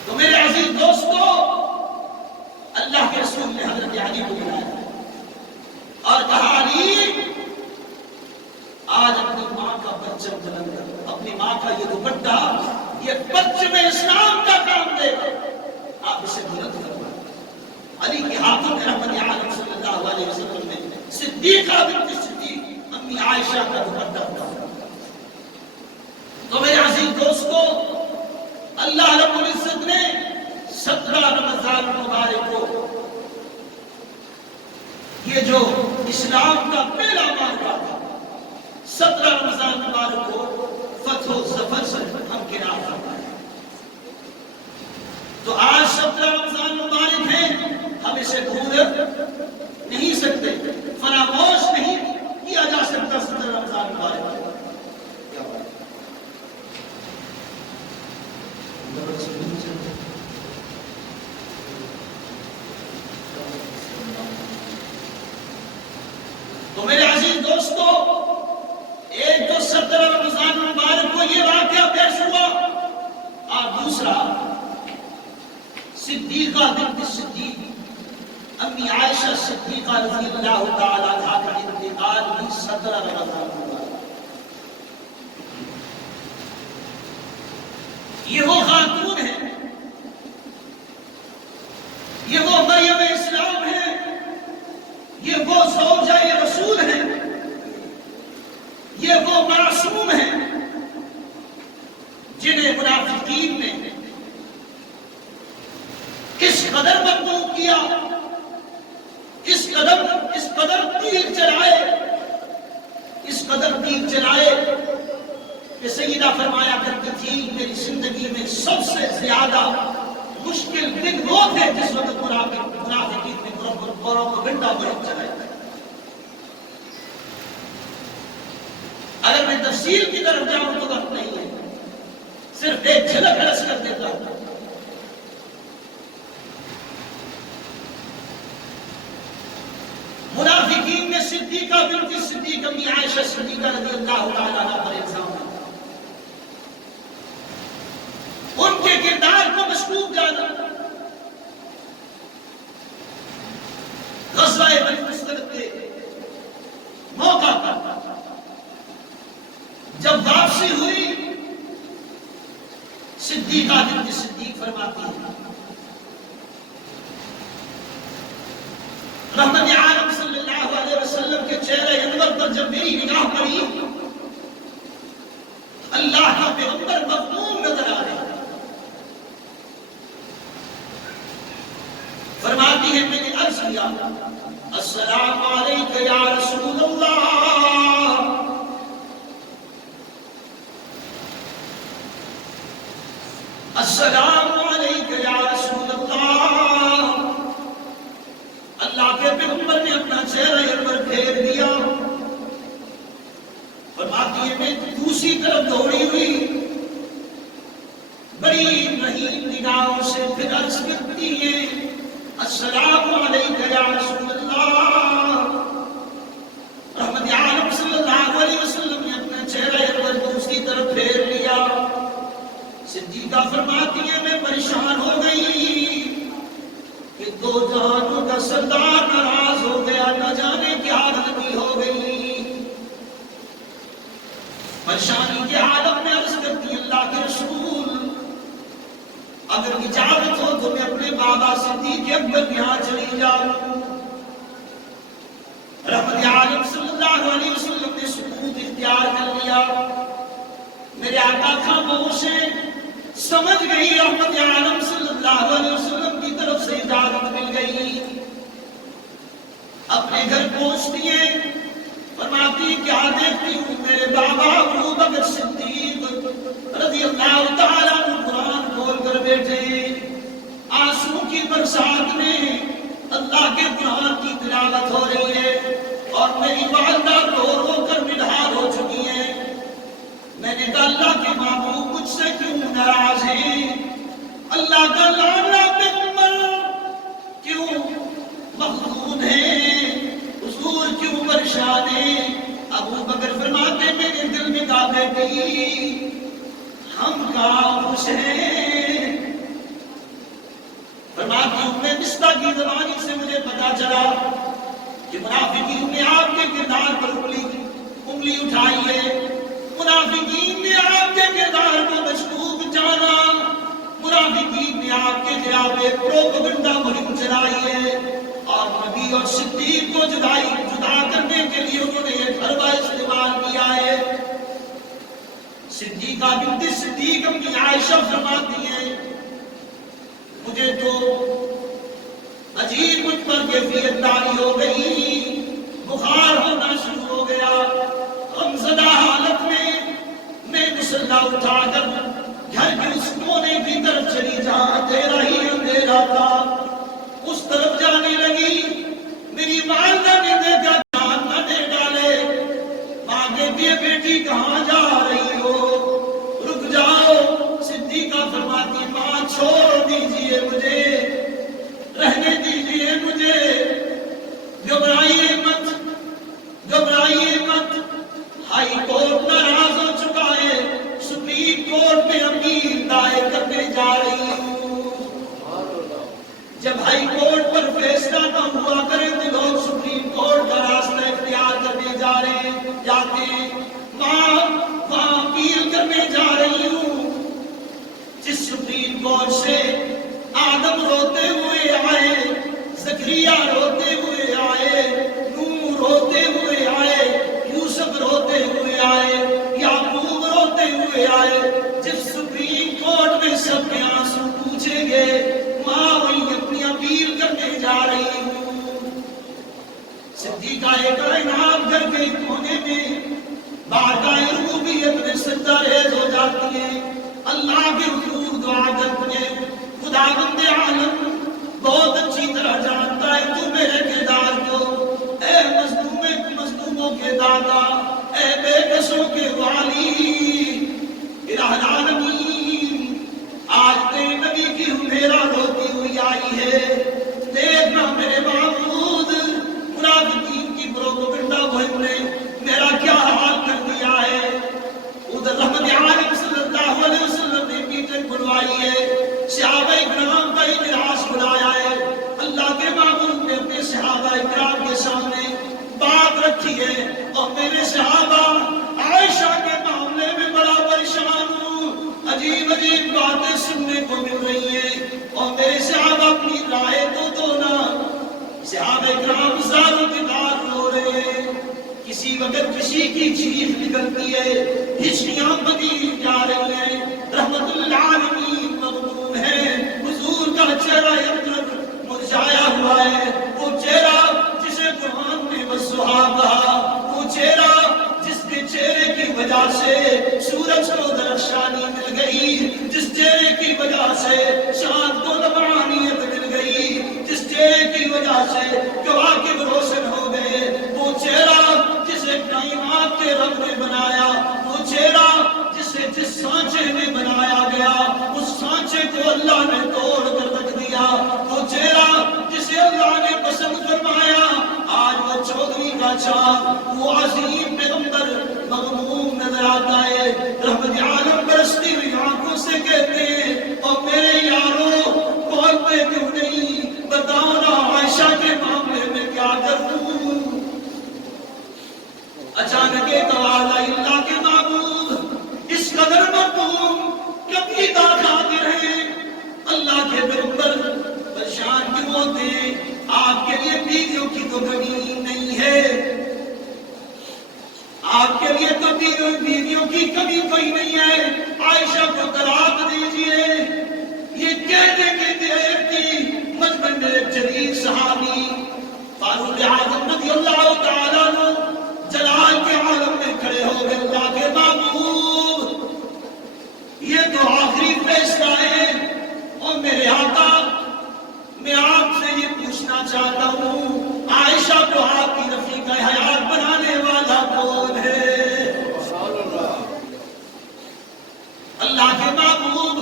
تو میرے عزیز دوستو، اللہ کے رسول نے حضرت علی کو بلایا اور کہا، علی آج اپنی ماں کا پرچم بلند کر، اپنی ماں کا یہ دوپٹہ، یہ پرچم اسلام کا کام دے گا، آپ اسے بلند کروا۔ علی کے ہاتھوں میں رحمت عالم صلی اللہ علیہ وسلم نے صدیقہ بنت صدیق امی عائشہ کا دوپٹہ اٹھایا۔ تو میرے عزیز دوستو، اللہ رب العزت نے 17 رمضان مبارک کو، یہ جو اسلام کا پہلا معرکہ تھا، 17 رمضان مبارک کو فتح و ظفر سے ہم کنار فرمائے۔ تو آج 17 رمضان مبارک ہے، ہم اسے بھول نہیں سکتے، فراموش نہیں کیا جا سکتا 17 رمضان مبارک۔ تو میرے عزیز دوستو، ایک تو 17 رمضان مبارک کو یہ واقعہ پیش ہوا، اور دوسرا صدیقہ بنت صدیق امی عائشہ صدیقہ رضی اللہ تعالیٰ عنہا کا انتقال بھی 17 رمضان مبارک۔ یہ وہ خاتون ہے، یہ وہ مریم اسلام ہے، یہ وہ زوجہ رسول ہے، یہ وہ معصوم ہیں جنہیں منافقین نے کس قدر مقبول کیا، اس قدر تیر چلائے کہ سیدہ فرمایا کرتی تھی، میری زندگی میں سب سے زیادہ مشکل دن وہ تھے جس وقت منافقین نے گوروں کو گھنٹہ مہم چلائی۔ اگر میں تفصیل کی طرف جاؤں تو وقت نہیں ہے، صرف ایک جھلک رس کر دیتا ہوں۔ منافقین نے صدیقہ بنت صدیق امی عائشہ صدیقہ رضی اللہ تعالیٰ عنہا پر الزام لگایا، ان کے کردار کو مشکوک جانا۔ غزوہ بنی مستلق کے موقع پر جب واپسی ہوئی، صدیقہ بنت صدیق فرماتی ہے، رحمت عالم صلی اللہ علیہ وسلم کے چہرے انور پر جب میری نگاہ پڑی، اللہ کا پیغمبر مغموم نظر آ رہے، فرماتی ہے میں نے عرض کیا السلام علیکم یا رسول اللہ، السلام علیکم یا رسول اللہ۔ اللہ کے پیغمبر نے اپنا چہرہ پر پھیر دیا، فرماتی ہے میں دوسری طرف دوڑی ہوئی بڑی رحیم نگاہوں سے پھر عرض کرتی ہے السلام علیکم یا رسول اللہ۔ رحمت عالم صلی اللہ علیہ وسلم نے اپنا چہرہ پر دوسری طرف پھیر لیا۔ صدیقہ فرماتی ہے میں پریشان ہو گئی کہ دو جہانوں کا سردار ناراض ہو گیا، نہ جانے کیا غلطی ہو گئی۔ پریشانی کے عالم میں عرض کرتی اللہ کے رسول اگر اجازت ہو تو میں اپنے بابا صدیق اکبر کے یہاں چلی جاؤں۔ رحمت عالم صلی اللہ علیہ وسلم نے سکوت اختیار کر لیا۔ میرے آقا خاموش ہیں، سمجھ گئی رحمت عالم صلی اللہ علیہ وسلم کی طرف سے اجازت مل گئی۔ اپنے گھر پہنچتی ہے، فرماتی کیا دیکھتی ہوں میرے بابا ابو بکر صدیق رضی اللہ تعالیٰ عنہ قرآن کھول کر بیٹھے، آنسو کی برسات میں اللہ کے قرآن کی تلاوت ہو رہی ہے اور میری والدہ رو رو کر نڈھال ہو چکی ہے۔ میں نے کہا اللہ کے محبوب مجھ سے کیوں ناراض ہیں؟ اللہ کا لاڈلا پیغمبر کیوں مخدوم ہے؟ حضور کیوں پریشان ہیں؟ ابو بکر فرماتے میرے دل میں کہا بیٹی ہم کہاں خوش ہیں؟ فرماتی ہوں میں مصطفیٰ کی زبانی سے مجھے پتا چلا کہ منافقین نے آپ کے کردار پر انگلی اٹھائی ہے، منافقین نے آپ کے کردار کو مشکوک جانا، منافقین نے آپ کے خلاف ایک پروپیگنڈا مہم چلائی ہے اور نبی اور صدیق کو جدا کرنے کے لیے انہوں نے ایک حربہ استعمال کیا ہے۔ صدیقہ بنت صدیق اپنی عائشہ فرماتی ہیں مجھے تو عجیب مجھ پر کیفیت طاری ہو گئی، بخار ہونا شروع ہو گیا، غمزدہ حالت میں مسلح اٹھا کر گھر کے اس کونے کی طرف چلی جہاں اندھیرا ہی اندھیرا تھا، اس طرف جانے لگی۔ میری والدہ نے دیکھا جان نہ دے ڈالے، ماں کہتی ہے بیٹی کہاں جا رہی ہو، رک جاؤ۔ صدیقہ فرماتی ماں چھوڑ دیجئے مجھے، رہنے دیجئے مجھے، گھبرائیے مت، گھبرائیے مت، ہائی کورٹ ناراض ہو چکا ہے، سپریم کورٹ میں اپیل دائر کرنے جا رہی ہوں۔ جب ہائی کورٹ پر فیصلہ نہ ہوا کرے تو لوگ سپریم کورٹ کا راستہ اختیار کرنے جاتے ہیں، وہاں اپیل کرنے جا رہی ہوں۔ جس سپریم کورٹ سے آدم روتے ہوئے آئے، زکریا روتے ہوئے آئے، نوح روتے ہوئے آئے، یوسف روتے ہوئے آئے، یعقوب روتے ہوئے آئے، جس سپریم کورٹ میں سب کے آنسو پوچھیں گے ماں وہیں اپنی اپیل کرنے جا رہی ہوں۔ صدیقہ کائنات گھر کے کونے میں بارگاہ ربوبیت میں سجدہ ریز ہو جاتی ہے، اللہ کے حضور دعا کرتی ہے خداوند عالم بہت اچھی طرح جانتا ہے تو میرے کردار کو، اے مظلوموں کے دادا، اے بے کسوں کے والی، الہ العالمین آج تیرے نبی کی میرا روتی ہوئی آئی ہے، دیکھنا میرے معبود منافقین کی پروپیگنڈا مہم نے میرا کیا حال کر دیا ہے۔ ادھر رحمت عالم صلی اللہ علیہ وسلم نے میٹنگ بلوائی ہے، صحابہ اکرام کا اجلاس بلایا ہے، اللہ کے معبود نے اپنے صحابہ اکرام کے سامنے بات رکھی ہے اور میرے صحابہ عائشہ کے معاملے میں بڑا پریشان ہوں، عجیب عجیب باتیں سننے کو مل رہی ہیں اور میرے صحابہ اپنی رائے تو دو نا۔ صحابہ اکرام زاروں کے دار رو رہے ہیں، کسی وقت کسی کی چیخ نکلتی ہے، ہچکیاں بنی جا رہی ہیں، رحمت العالمین مغموم ہے، حضور کا چہرہ مرجھایا ہوا ہے، سے سورج کو درخشانی مل گئی، جس چہرے کی وجہ سے چاند کو لمعانیت مل گئی، جس چہرے کی وجہ سے کواکب روشن ہو گئے، وہ چہرہ جسے کائنات کے رب نے بنایا، وہ چہرہ جسے جس سانچے میں بنایا گیا اس سانچے کو اللہ نے توڑ کر رکھ دیا، وہ چہرہ جسے اللہ نے پسند فرمایا، آج وہ چودھری کا چاند، وہ عظیم پیغمبر مغموم نظر آتا ہے، رحمت عالم برستی ہوئی آنکھوں سے کہتے ہیں اور میرے یاروں بولتے کیوں نہیں، بتاؤ نا عائشہ کے معاملے میں کیا کروں؟ اچانک ایک آواز آئی، اللہ کے معبود اس قدر مقبول کبھی خاطر ہیں، اللہ کے پیغمبر پریشان کیوں ہوتے ہیں؟ آپ کے لیے بیویوں کی تو کمی نہیں ہے، آپ کے لیے تو بیویوں کی کمی کوئی نہیں ہے، عائشہ کو طلاق دیجیے۔ یہ کہنے کی دیر تھی، مجمع میں ایک جلیل صحابی فاروق اعظم رضی اللہ تعالیٰ عنہ جلال کے عالم میں کھڑے ہو گئے، اللہ کے محبوب یہ تو آخری فیصلہ ہے، اور میرے آقا میں آپ سے یہ پوچھنا چاہتا ہوں، عائشہ کو آپ کی رفیقہ حیات بنانے والا کون ہے؟ اللہ کے محبوب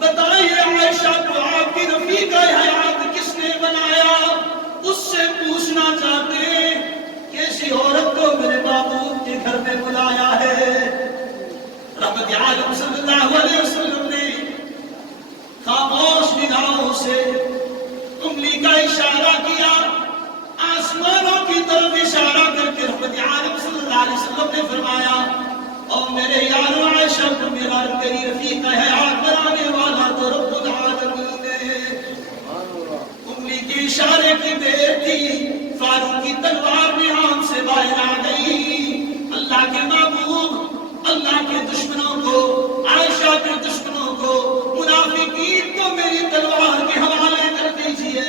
بتائیے، عائشہ کو آپ کی رفیقہ حیات کس نے بنایا؟ اس سے پوچھنا چاہتے ہیں کہ ایسی عورت کو میرے محبوب کے گھر میں بلایا ہے۔ رحمت عالم صلی اللہ علیہ وسلم نے خاموش نگاہوں سے انگلی کا اشارہ کیا، آسمانوں کی طرف اشارہ کر کے رحمت عالم صلی اللہ علیہ وسلم نے فرمایا، اور میرے یارو عائشہ کو میرا میری رفیقہ حیات بنانے والا تو رب العالمین ہے۔ انگلی کی اشارے کی دیر تھی، فاروق کی تلوار نعام سے باہر آ گئی۔ اللہ کے محبوب اللہ کے دشمنوں کو، عائشہ کے دشمنوں کو، منافقین کو میری تلوار کے حوالے کر دیجئے۔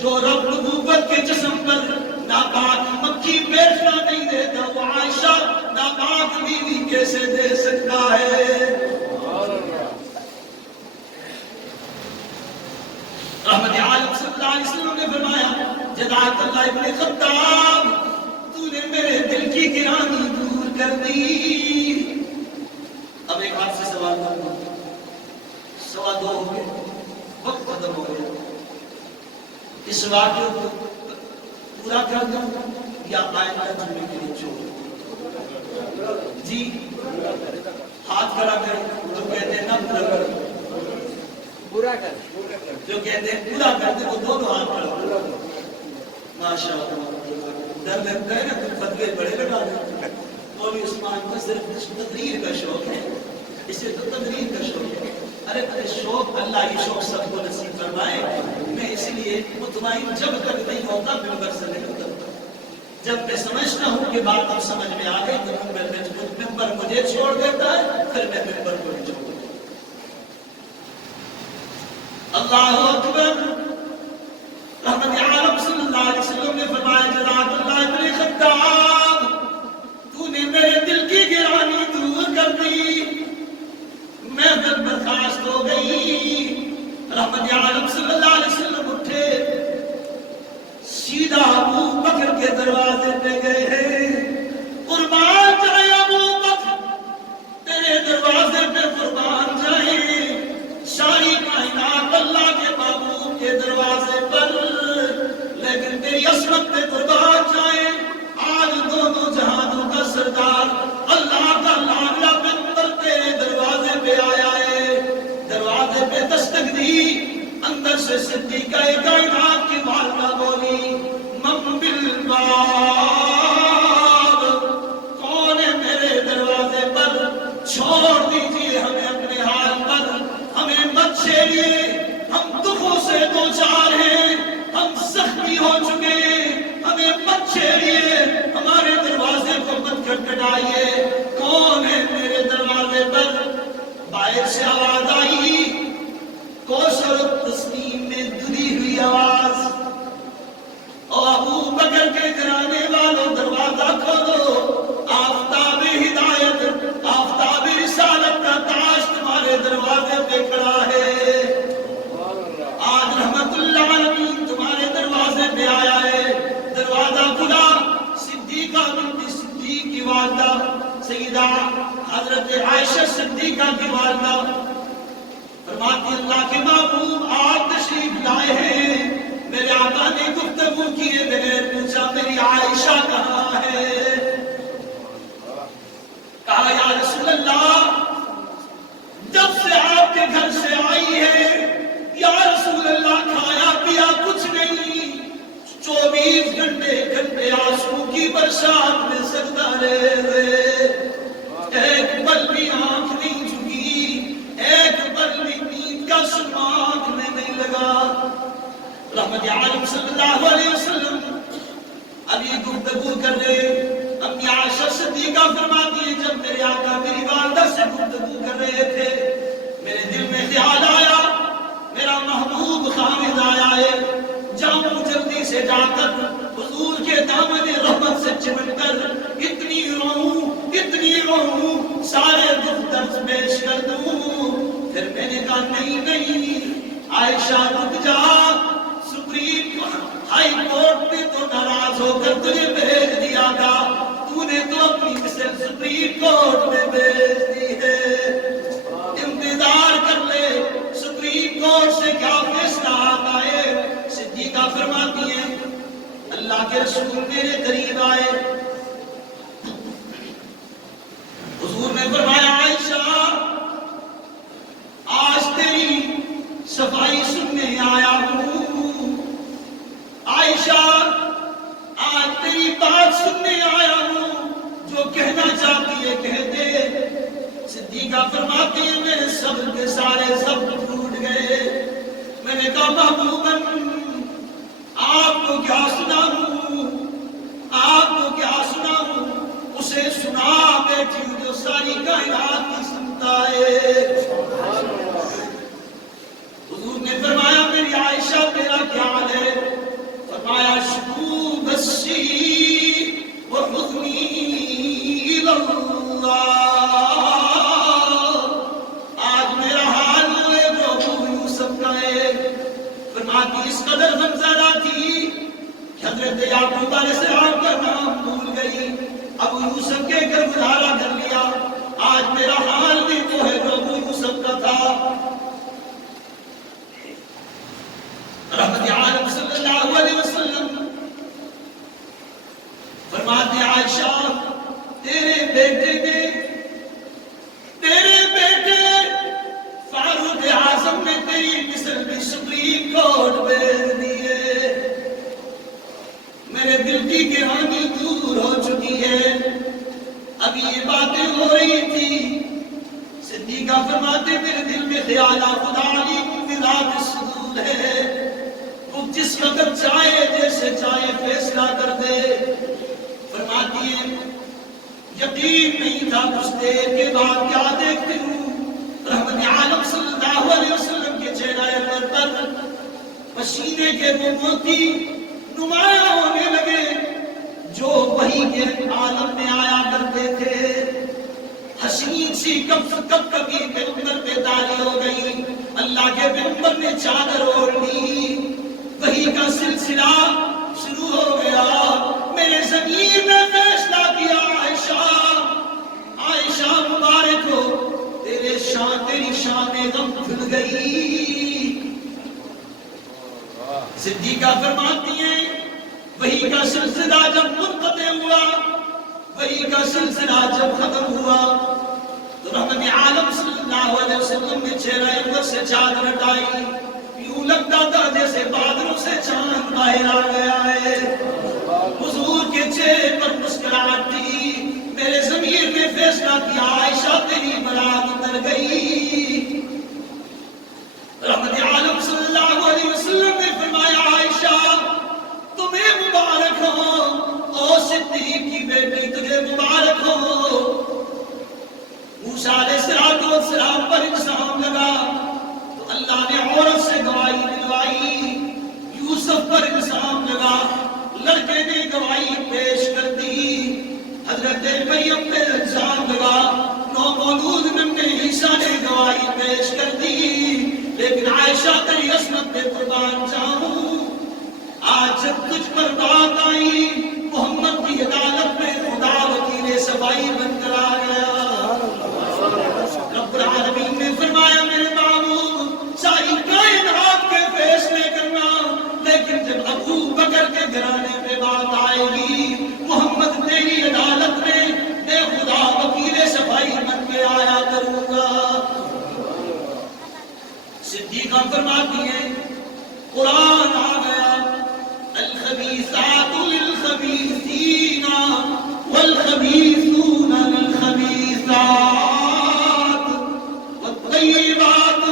جو رب نبوت کے جسم پر ناپاک مکھی بیٹھنا نہیں دیتا، وہ عائشہ ناپاک بیوی کیسے دے سکتا ہے؟ رحمت عالم صلی اللہ علیہ وسلم نے فرمایا، جزاک اللہ ابن خطاب، تو نے میرے دل کی گرانی دور کر دی۔ اب ایک بات سے سوال کروں، 2:15 ہو گئے، وقت ختم ہو گیا، اس واقعے کو پورا کر دوں یا آئندہ جمعے کے لیے چھوڑ؟ جی ہاتھ کھڑا کریں جو کہتے ہیں نہ پورا کر، پورا کر، جو کہتے ہیں پورا کر دے وہ دونوں ہاتھ کھڑا کر۔ ماشاء اللہ، ڈر لگتا ہے نا تم فتوے بڑے لگا دیں۔ مولوی عثمان کو صرف تقریر کا شوق ہے، اسے تو تقریر کا شوق ہے۔ ارے شوق، اللہ یہ شوق سب کو نصیب فرمائے۔ میں اسی لیے مطمئن جب تک نہیں ہوتا ممبر سے نہیں اترتا، جب میں سمجھتا ہوں کہ بات اب سمجھ میں آ گئی تو ممبر مجھے چھوڑ دیتا ہے، پھر میں ممبر کو نہیں چھوڑتا۔ اللہ اکبر۔ رحمت عالم صلی اللہ علیہ وسلم نے فرمایا، جزاک اللہ ابن خطاب، تو نے میرے دل کی گرانی دور کر دی، میں دل برخاست ہو گئی۔ رحمت عالم صلی اللہ علیہ وسلم اٹھے، سیدھا ابو بکر کے دروازے پہ گئے ہیں، قربان جائے ابو بکر، تیرے دروازے پہ قربان جائے، ساری کائنات اللہ کے محبوب کے دروازے پر، لیکن تیری عصمت پہ قربان جائے۔ آج دونوں جہانوں کا سردار اللہ کا لاڈلا پیغمبر تیرے دروازے پہ آیا ہے، دروازے پہ دستک دی، اندر سے صدیقہ کائنات کی والدہ بولی، من بالباب، کون ہے میرے دروازے پر؟ چھوڑ دیجیے ہمیں اپنے حال پر، ہمیں مت چھیڑیے، ہم دکھوں سے دوچار ہیں، ہم زخمی ہو چکے ہیں، ہمیں مت چھیڑیے، ہمارے دروازے کو مت کھٹکھٹائیے، کون ہے میرے دروازے پر؟ باہر سے آواز آئی، کوثر تسلیم میں دھلی ہوئی آواز، اور ابو بکر کے گھرانے والوں دروازہ کھولو، آفتاب ہدایت دروازے پہ کھڑا ہے، آج رحمت اللہ عالمین تمہارے دروازے پہ آیا ہے، دروازہ کھلا، صدیقہ بنت صدیق کی والدہ سیدہ حضرت عائشہ صدیقہ کی والدہ فرماتی اللہ کے محبوب آپ تشریف لائے ہیں، میرے آقا نے گفتگو کیے بغیر پوچھا میری عائشہ کہاں ہے؟ کہا یا رسول اللہ جب سے آپ کے گھر سے آئی ہے یا رسول اللہ کھایا پیا کچھ نہیں، 24 گھنٹے آنسو کی برسات میں سجدہ رہے، ایک پل بھی آنکھ نہیں جھکی، ایک پل بھی نیند کا سرما آنکھ میں نہیں لگا۔ رحمت عالم صلی اللہ علیہ وسلم ابھی گفتگو کر رہے، اپنی عائشہ صدیقہ فرماتی ہے جب میرے آقا میری والدہ سے گفتگو کر رہے تھے میرے دل میں خیال آیا میرا محبوب خامد آیا ہے، جاؤں جلدی سے جا کر حضور کے دامن رحمت سے چمٹ کر اتنی روؤں سارے دکھ درد پیش کر دوں۔ پھر میں نے کہا نہیں عائشہ رک جا، سپریم ہائی کورٹ نے تو ناراض ہو کر تجھے بھیج دیا تھا، تو نے تو اپنی مثل سپریم کورٹ میں بھیج دی ہے، انتظار کر لے سپریم کورٹ سے کیا فیصلہ آتا ہے۔ صدیقہ فرماتی ہے اللہ کے رسول میرے قریب آئے، حضور نے فرمایا عائشہ آج تیری صفائی سننے آیا ہوں، عائشہ آج تیری بات سننے آیا ہوں، جو کہنا چاہتی ہے کہہ دے۔ صدیقہ فرماتی ہے میرے صبر کے سارے صبر ٹوٹ گئے، میں نے کہا محبوباً آپ کو کیا سناؤں، آپ کو کیا سناؤں، اسے سنا بیٹھی ہوں جو ساری کائنات کی سنتا ہے۔ حضور نے فرمایا میری عائشہ تیرا کیا حال ہے؟ فرمایا شکو بسی وحزنی اللہ، آج میرا حال ہے جو ابو یوسف کا ہے۔ فرماتی اس قدر غمزدہ تھی کہ حضرت یعقوب علیہ السلام کا نام بھول گئی، ابو یوسف کے گھر گزارا کر لیا، آج میرا حال بھی تو ہے جو ابو یوسف کا تھا۔ رحمت عالم صلی اللہ علیہ وسلم فرماتے عائشہ تیرے بیٹے فاروق اعظم نے تیری مثل بھی سپریم کورٹ بھیج دیے، میرے دل کی گرانی دور ہو چکی ہے۔ ابھی یہ باتیں ہو رہی تھی، صدیقہ فرماتے میرے دل میں خیال خدا علیم بذات الصدور ہے، وہ جس وقت چاہے جیسے چاہے فیصلہ کر دے۔ فرماتی ہے یقین نہیں تھا کچھ دیر کے بعد کیا دیکھتی ہوں، رحمت عالم صلی اللہ علیہ وسلم کے چہرے پر پسینے کے وہ موتی نمایاں ہونے لگے جو وحی کے عالم میں آیا کرتے تھے۔ حسین سی کب کبھی پیغمبر پہ داری ہو گئی، اللہ کے پیغمبر نے چادر اوڑھ لی، وحی کا سلسلہ شروع ہو گیا۔ میرے ضمیر نے فیصلہ کیا عائشہ مبارک ہو تیری شان غم کھل گئی۔ صدیقہ فرماتی ہیں وحی کا سلسلہ جب منقطع ہوا، وحی کا سلسلہ جب ختم ہوا تو رحمت عالم صلی اللہ علیہ وسلم نے چہرہ انور سے چادر ہٹائی، یوں لگتا تھا جیسے بادلوں سے چاند باہر آ گیا ہے۔ حضور کے چہرے پر مسکراہٹ تھی، میرے ضمیر نے فیصلہ کیا عائشہ تیری برات اتر گئی۔ رحمت عالم صلی اللہ علیہ وسلم نے فرمایا عائشہ تمہیں مبارک ہو، او صدیق کی بیٹی تجھے مبارک ہو۔ موسیٰ علیہ السلام پر الزام لگا تو اللہ نے عورت سے گواہی دلوائی، یوسف پر الزام لگا لڑکے نے گواہی پیش کر دی، حضرت مریم پہ الزام لگا نومولود ننھے عیسیٰ نے گواہی پیش کر قربان جاؤں، آج جب تجھ پر بات آئی محمد کی عدالت میں خدا وکیل صفائی بن کر آ گیا۔ رب العالمین نے فرمایا میرے محبوب ساری کائنات کے فیصلے کرنا، لیکن جب ابو بکر کے گھرانے پہ بات آئے گی محمد تیری عدالت میں میں خدا وکیل صفائی بن کے آیا کروں گا۔ صدیقہ فرماتی ہے قرآن آ گیا، الخبیثات للخبیثین والخبیثون للخبیثات والطیبات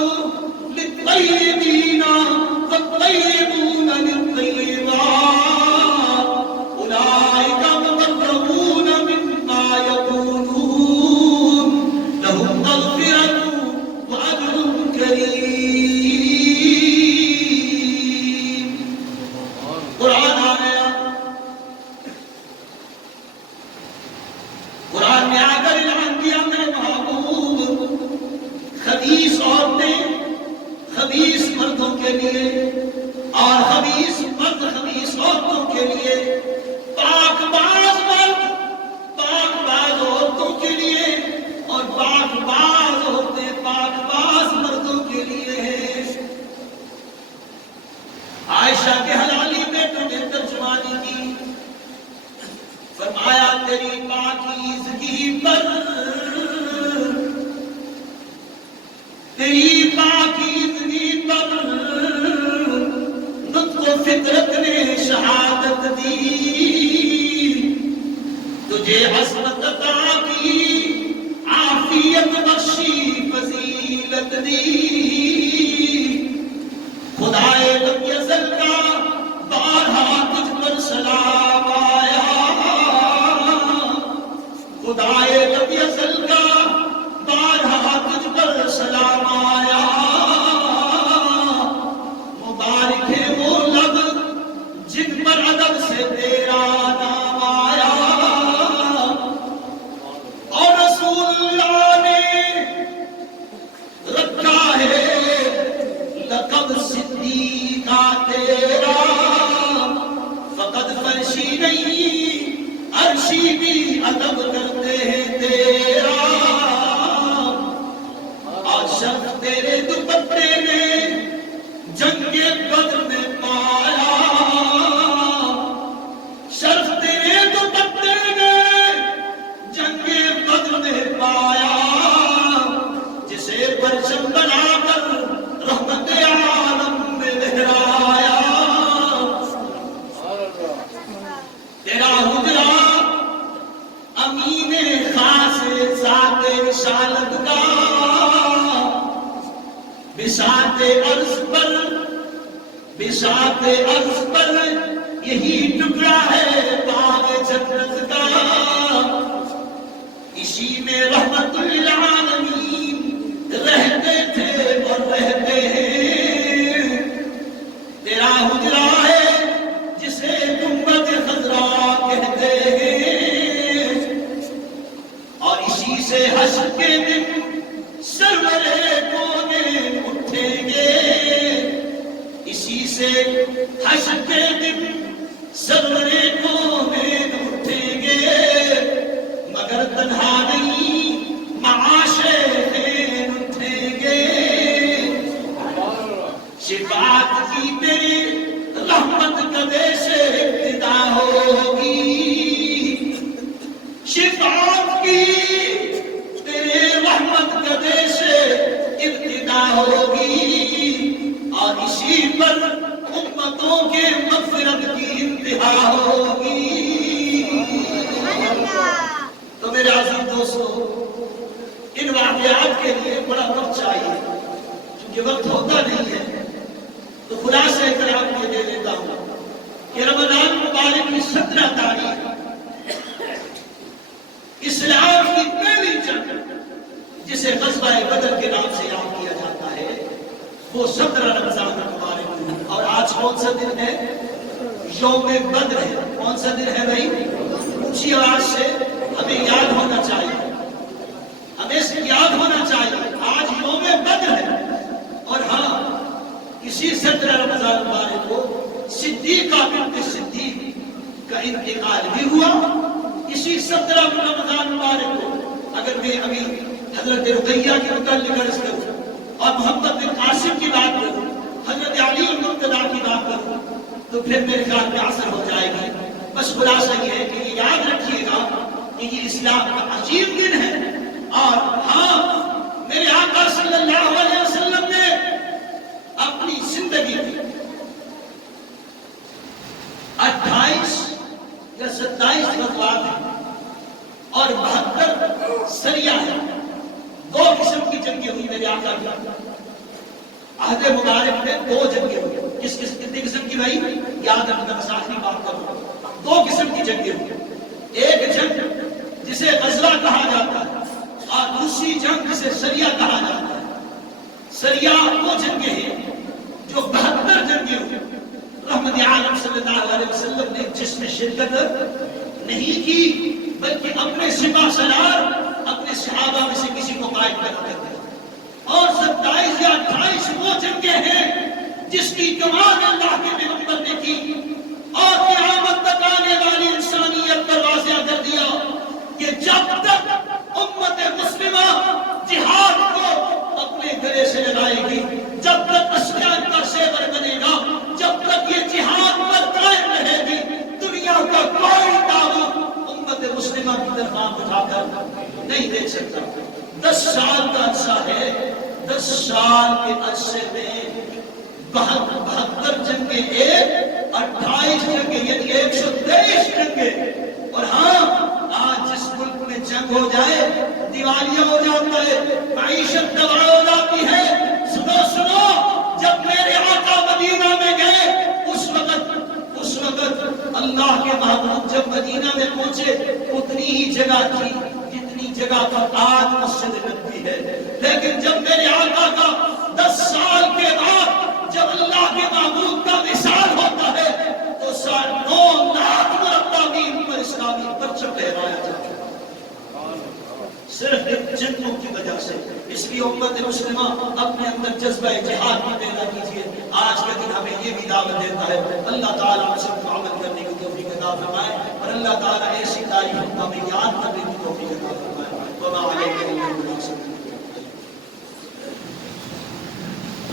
للطیبین والطیبون للطیبات اولئک مقربون مما یقولون لهم مغفرۃ واجر کریم۔ قرآن آ گیا، قرآن میں آ کر اعلان کیا میرے محبوب خبیث عورتیں خبیث مردوں کے لیے اور خبیث مرد خبیث عورتوں کے لیے، پاک باز مرد پاک باز عورتوں کے لیے اور پاک باز عورتیں پاک باز مردوں کے لیے ہیں۔ عائشہ کے حلالی بیٹوں نے ترجمانی کی، فرمایا تیری پاکیزگی پر تیری پاکیزگی پر نطق و فطرت نے شہادت دی، تجھے عصمت عطا کی عافیت بخشی فضیلت دی، خدائے لم یزل کا بارہا تجھ پر سلام آیا، خدائے لم یزل کا بارہا تجھ پر سلام آیا، مبارک ہے وہ لب جن پر ادب سے تیرا نام آیا، اور رسول اللہ نے رکھا ہے لقب صدیقہ تیرا، فقط فرشی نہیں عرشی بھی ادب کرتے ہیں تیرا، اور شرف تیرے دوپٹے نے جنگ بدر میں پایا، شرف تیرے دوپٹے نے جنگ بدر میں پایا، جسے پرچم بنا کر رحمت عالم میں لہرایا، تیرا حجرہ امین خاص ذات رسالت کا، بساط عرض پر یہی ٹکڑا ہے باغ جنت کا، اسی میں رحمت للعالمین رہتے تھے اور رہتے ہیں، تیرا حجرہ ہے جسے گنبد خضرا کہتے ہیں، اور اسی سے حشر کے دن سرورے کونین اٹھیں گے، اسی سے حشر کے دن سرورے کونین اٹھیں گے، مگر تنہا نہیں معاشے خیر اٹھیں گے، شفاعت کی تیری رحمت قدے سے ابتدا ہوگی، شفاعت کی تیرے رحمت قدے سے ابتدا ہوگی، اور اسی پر امتوں کے مغفرت کی انتہا ہوگی۔ تو میرے عزیز دوستو ان واقعات کے لیے بڑا وقت چاہیے، کیونکہ وقت ہوتا نہیں ہے، تو خلاصہ کلام یہ دے دیتا ہوں کہ رمضان مبارک کی 17 تاریخ اسلام کی پہلی جنگ جسے غزوہ بدر کے نام سے یاد کیا جاتا ہے وہ 17 رمضان مبارک ہے، اور آج کون سا دن ہے؟ یوم بدر ہے۔ کون سا دن ہے بھائی؟ اونچی آواز سے ہمیں یاد ہونا چاہیے، ہمیں یاد ہونا چاہیے آج یوم بدر ہے، اور ہاں اسی 17 بنت صدیق کا انتقال بھی ہوا اسی 17 رمضان مبارک کو. اگر میں ابھی حضرت رقیہ کے متعلق عرض کروں اور محمد بن قاسم کی بات کروں، حضرت علی المرتضیٰ کی بات کروں، تو پھر میرے خیال میں عصر ہو جائے گی. بس خلاصہ یہ ہے کہ یہ یاد رکھیے گا کہ یہ اسلام کا عظیم دن ہے. اور ہاں، میرے آقا صلی اللہ علیہ وسلم نے اپنی زندگی میں 28 یا 27 غزوات ہیں اور 72 سریہ ہیں. 2 قسم کی جنگیں ہوئی میرے آقا کی. عہد مبارک میں 2 جنگیں ہوئی. کتنی قسم کی بھائی؟ یاد رکھنا، بس آخری بات کروں. 2 قسم کی جنگیں ہوئی. ایک جنگ جسے غزوہ کہا جاتا ہے اور دوسری جنگ جسے سریہ کہا جاتا ہے. سریہ وہ جنگیں ہیں جو 72 جنگیں ہوئی. رحمت عالم صلی اللہ علیہ وسلم نے جس میں شرکت نہیں کی بلکہ اپنے سپاہ سالار اپنے صحابہ میں سے کسی کو قائد کرتے تھے. اور 27 یا 28 وہ جنگیں ہیں جس کی کمان اللہ کے پیغمبر نے کی اور قیامت تک آنے والی انسانیت پر واضح کر دیا کہ جب تک امت مسلمہ جہاد کو اپنے گلے سے لگائے گی، جب تک اسلام کا شیور بنے گا، جب تک یہ جہاد پر قائم رہے گی، دنیا کا کوئی دعویٰ امت مسلمہ کی طرف آنکھ اٹھا کر نہیں دیکھ سکتا. 10 سال کا عرصہ ہے. 10 سال کے عرصے میں 72 جنگیں، 28 جنگیں، یعنی 123 جنگیں. اور ہاں، آج جس ملک میں جنگ ہو جائے دیوالیاں ہو جاتا ہے، معیشت تباہ ہو جاتی ہے. سنو، جب میرے آقا مدینہ میں گئے اس وقت اللہ کے محبوب جب مدینہ میں پہنچے اتنی ہی جگہ تھی جتنی جگہ پر آج مسجد نبوی ہے. لیکن جب میرے آقا کا 10 سال کے بعد جب اللہ کے محبوب کا وصال ہوتا ہے تو 9 لاکھ مربع میل پر اسلامی پرچم لہرایا جاتا ہے صرف ایک جنگوں کی وجہ سے. اس لیے امت مسلمہ اپنے اندر جذبہ جہاد بھی پیدا کیجیے. آج کا دن ہمیں یہ بھی دعوت دیتا ہے. اللہ تعالیٰ ہم سب کو عمل کرنے کی توفیق عطا فرمائے اور اللہ تعالیٰ ایسی تعریف ہمیں یاد کرنے کی توفیق عطا فرمائے.